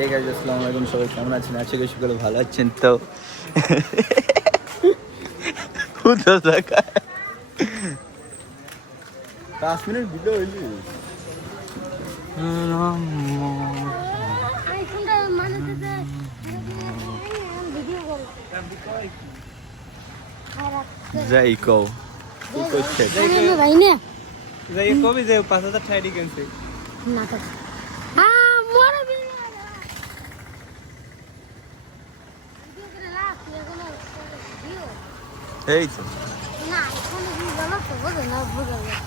এই গাইস আসসালামু আলাইকুম, সবাই কেমন আছেন? আশা করি সকলে ভালো আছেন। তো কোথা থাকা 5 মিনিট ভিডিও হইলি যাই কও তুই কইছিস ভাই না যাই কবি যে 5000 ঠাইডি কেনছে না তো মোরা বিনা এই তো না কোনো ভিডিও না তো বলো না বুঝা যায়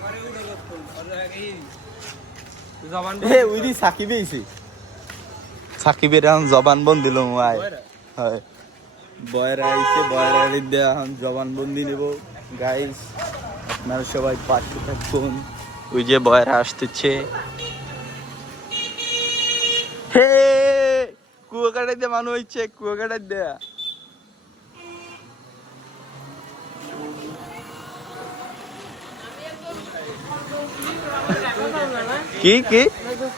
পরে উড়ে গেল আর আগে জবান এ উইদি সাকিব আইছে, সাকিবের এখন জবান বন দিল আয় হয় বয়রা আইছে, বয়রা দিয়ে এখন জবান বন্দি নেব। গাইস আপনারা সবাই পাশে থাকুন। ওই যে বয়রা আসতেছে, হে কুয়াকাটা দিয়ে মানুষ হচ্ছে, কুয়াকাটা দেয়া কি কি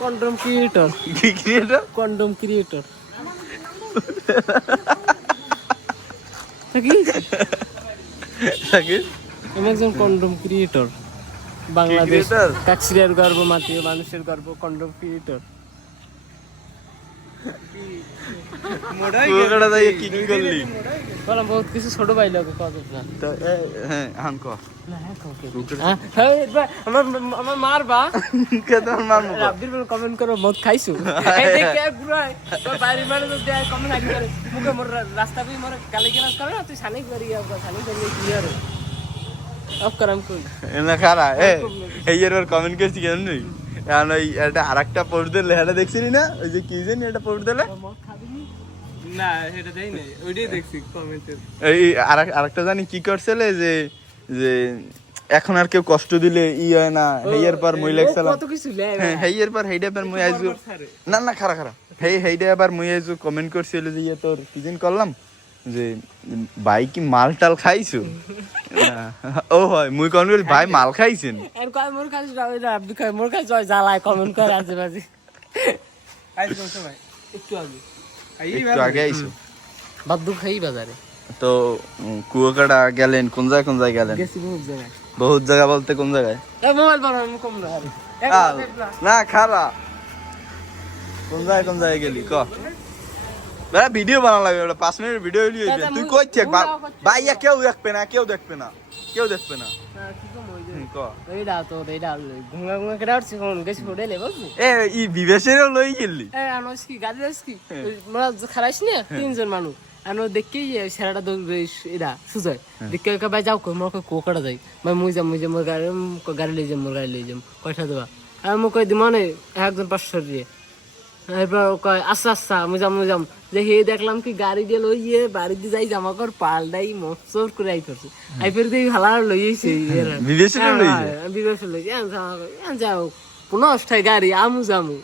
কন্ডম ক্রিয়েটর কি ক্রিয়েটর কন্ডম ক্রিয়েটর কি সাকিব আমি একজন কন্ডম ক্রিয়েটর বাংলাদেশ creator? কাকসিয়ার গর্ব মাটির মানুষের গর্ব কন্ডম ক্রিয়েটর কুয়াকাটা দিয়ে কি কি করলি? বললাম বহুত কিছু ছোট ভাই লোক কত না তো হ্যাঁ হান কো আমার মারবা কেমন মারমু রাব্বির বলে কমেন্ট করো মদ খাইছো এই দেখ কে গুরাই তো বাইরে মানে তো দেয় কমেন্ট আগে করে মুখে মোর রাস্তা পে মোর গালি গালাজ করে না তুই সানি করি সানি করি ক্লিয়ার অফ করাম কই না খারা এই এর কমেন্ট করছি কেন নই কারণ ওই একটা আরেকটা পোস্ট দিলে এটা দেখছিলি না, ওই যে কি জানি একটা পোস্ট দিলে মদ খাবি না এটা দেই নাই ওইটাই দেখছি কমেন্টে এই আরেকটা জানি কি করছিল যে যে এখন আর কেউ কষ্ট দিলে ই হয় না, হেইয়ের পর মই লাগছিলাম কত কিছু লে হ্যাঁ হেইয়ের পর হেইডা পর মই আইজু না না খারা খারা হেইডা আবার মই আইজু কমেন্ট করছিল যে ইয়ে তোর কি দিন করলাম যে ভাই কি মাল টাল খাইছো ও হয় মুই কোন ভাই মাল খাইছেন আর কয় মোর কাছে রাব্বি কয় মোর কাছে জয় জ্বালায় কমেন্ট করে আছে বাজি আইছো সবাই একটু আগে একটু আগে আইছো বাদু খাই বাজারে তো কুয়াকাটা গেলেন কোন জায়গায় গেলেন? গেছি বহুত জায়গায় বহুত জায়গা বলতে কোন জায়গায়? এই মোবাইল বানাম কম না না খারা কোন জায়গায় গেলি ক বেটা ভিডিও বানা লাগবে, 5 মিনিট ভিডিও হইলি তুই কই থাক ভাইয়া কেউ দেখবে না কেউ দেখবে না কেউ দেখবে না কি কম হই যায় ক এইডা তো এইডা ঘুঙা ঘুঙা করে আসছে কোন গেছি ফোটে লে বুঝলি এ ই বিবেশেরও লই গেলি এই আনোস কি গাড়ি যাস কি মোরা খারাইছ না তিনজন মানুষ আনো দেখি সেরাটা দৌড় এরা সুজয় দেখে ভাই যাও কই মোর কোকাটা যাই ভাই মুই যাম মোর গাড়ি লই যাম কয়টা দেবা আর মো কই দি মানে একজন 500 দিয়ে এরপর কয় আচ্ছা আচ্ছা মুই যাম দেখি দেখলাম কি গাড়ি দিয়ে লই গিয়ে বাড়ি দিয়ে যাই জামা কর পাল্টাই মচর করে আই করছে আই ফের দিয়ে ভালা লই আইছে বিদেশে লই যায় বিদেশে লই যায় যাও পুনঃ অস্থায়ী গাড়ি আমু যামু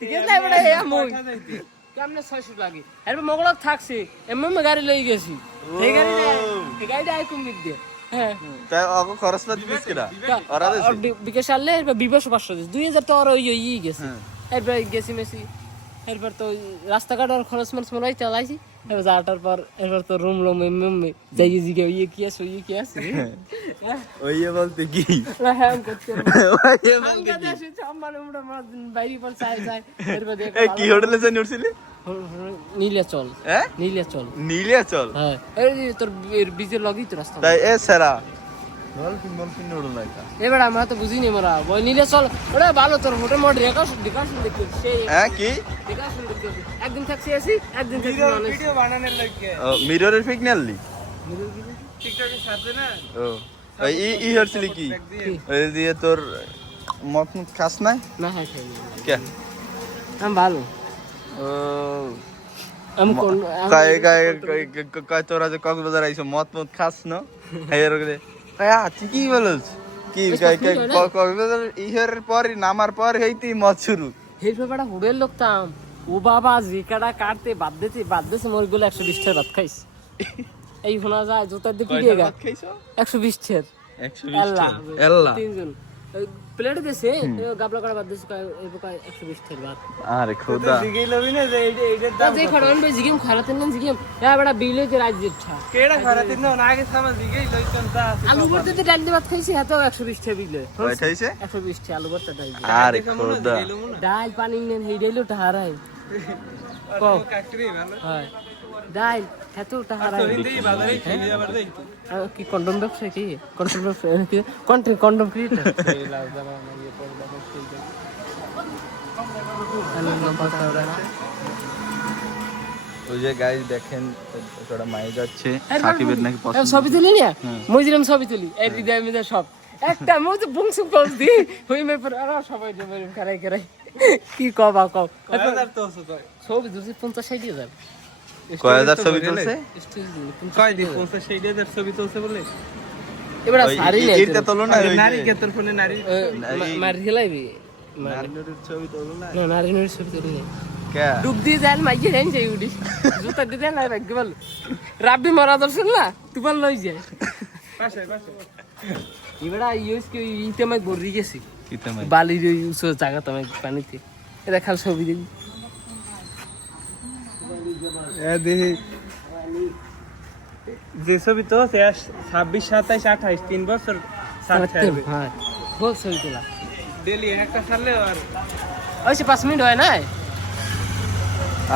ঠিক আছে বড় হে আমু কেমনে 600 লাগে এরপর মগলক থাকছে এমএম গাড়ি লই গেছি এই গাড়িটা আই কুমির দিয়ে হ্যাঁ তাই অগ খরচপাতি দিস কেডা ওরা আর বিকাশ আনলে এরপর বিবেশ 500 দিস 2000 তো আর ওই গেছে এরপর গেছি মেসি এরপর তো রাস্তাঘাট আর খরচ মারছ মরাই চালাইছি এবার যাওয়ার পর এরপর তো রুম যাই জিগে ইয়ে কি আছে ওইয়ে বলতে কি হ্যাঁ করতে ওইয়ে বলতে কি মানে মোটা বাইরে পর চাই এরপর দেখ এ কি হোটেলে যাই উঠছিলি? নীলাচল হ্যাঁ নীলাচল হ্যাঁ এই তোর বিজের লগই তো রাস্তা তাই এ সেরা ডলফিন উড়ো লাইকা এবার আমরা তো বুঝিনি মোরা ওই নীলাচল ওটা ভালো তোর হোটেল মড দেখাস দেখতে সেই হ্যাঁ কি দেখাস দেখতে একদিন থাকছি আসি একদিন থাকছি ভিডিও বানানোর লাগে ও মিররের পিক নাললি টিকটকের সাথে না ও ওই ই হচ্ছিলি কি ওই দিয়ে তোর মত খাস না না হ্যাঁ কে আমি ভালো ও আমি কোন কয় তোরা যে কক্সবাজার আইছো মত খাস না এর রে ঠিকই বলছ কি কক্সবাজার ইহের পর নামার পর হইতেই মত শুরু হেই ব্যাপারটা হুড়ের লোকতাম ও বাবা জিকাটা কাটতে বাদ দিছে মোর গুলো 120 টাকা ভাত খাইছ এই শোনা যায় জুতার দিয়ে পিড়িয়ে গা 120 টাকা 120 আল্লাহ টাকা আল্লাহ তিনজন প্লেট দিছে গাবলা করা বাদ দিছে এই প্রকার 120 টাকা বাদ আরে খোদা দিকেই লবি না যে এইটার তো যে খড়ন বে জিগিম খারাতেন না জিগিম এ বড় বিলে যে রাজ্যের ছা কেডা খারাতে না আগে সামা দিকেই লইতন তা আলু ভর্তা দিয়ে ডাল দিয়ে ভাত খাইছি হাতে 120 টাকা বিলে কয়টা হইছে 120 টাকা আলু ভর্তা ডাল আরে খোদা ডাল পানি নেন হেই ডাইলো টাহারাই কও কাকরি ভালো হয় ডাল এত টাহারাই হিন্দি বাজারে খেয়ে যাবার দেই কি কন্ডম ব্যবসা কি কন্ডম ব্যবসা কি কন্ডম ক্রিয়েটর ওই যে গাইস দেখেন ওটা মাই যাচ্ছে সাকিবের নাকি পছন্দ ছবি তুলি না মজিরাম ছবি তুলি এই বিদায় মিদা সব একটা মই তো বংশু পোজ দি হই মে পর আর সবাই জমে খারাই খারাই কি কবা কও হাজার তো আছে তো ছবি 250 হাজার কয় হাজার ছবি তুলছে কয় দি 50 ছবি তুলছে বলে এবারে সারি নাই এইটা তোলো না ওই নারী কে তোর ফোনে নারী মার খেলাইবি নারীর ছবি তোলো না না নারী নারী ছবি তুলি না কে ডুব দিয়ে যান মাইয়ে যাই যাই উড়ি জুতা দিয়ে দেন আর রাখতে বল রাব্বি মরা দর্শন না তুই বল লই যায় পাশে পাশে এবারে ইউজ কি ইতে মাই বড়ি গেছি কিতে মাই বালির ওই উঁচু জায়গা তো পানিতে এটা খাল ছবি দেখি এ দেখি যে ছবি তো 26 27 28 3 বছর সাথে থাকবে হ্যাঁ বহুত ছবি তোলা ডেলি একটা ছাড়লে আর ওই 5 মিনিট হয় না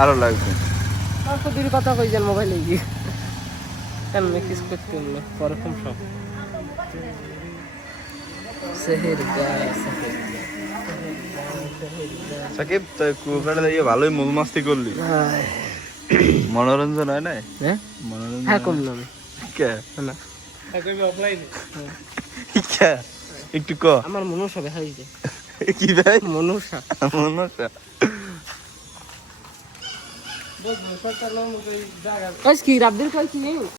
আরো লাগবে আর তো দিন কথা কই যান মোবাইলে গিয়ে কেন মেকিস করতে না পরে কম সব শহর গা শহর সাকিব তুই কুয়াকাটা দিয়ে ভালোই মস্তি করলি মনোরঞ্জন হয় না হ্যাঁ মনোরঞ্জন হ্যাঁ কম না কে না কই অফলাইনে কে একটু ক আমার মনসা বেহাইছে কি ভাই মনসা মনসা বস বস তার নাম জায়গা আজকে রাব্বির কই কি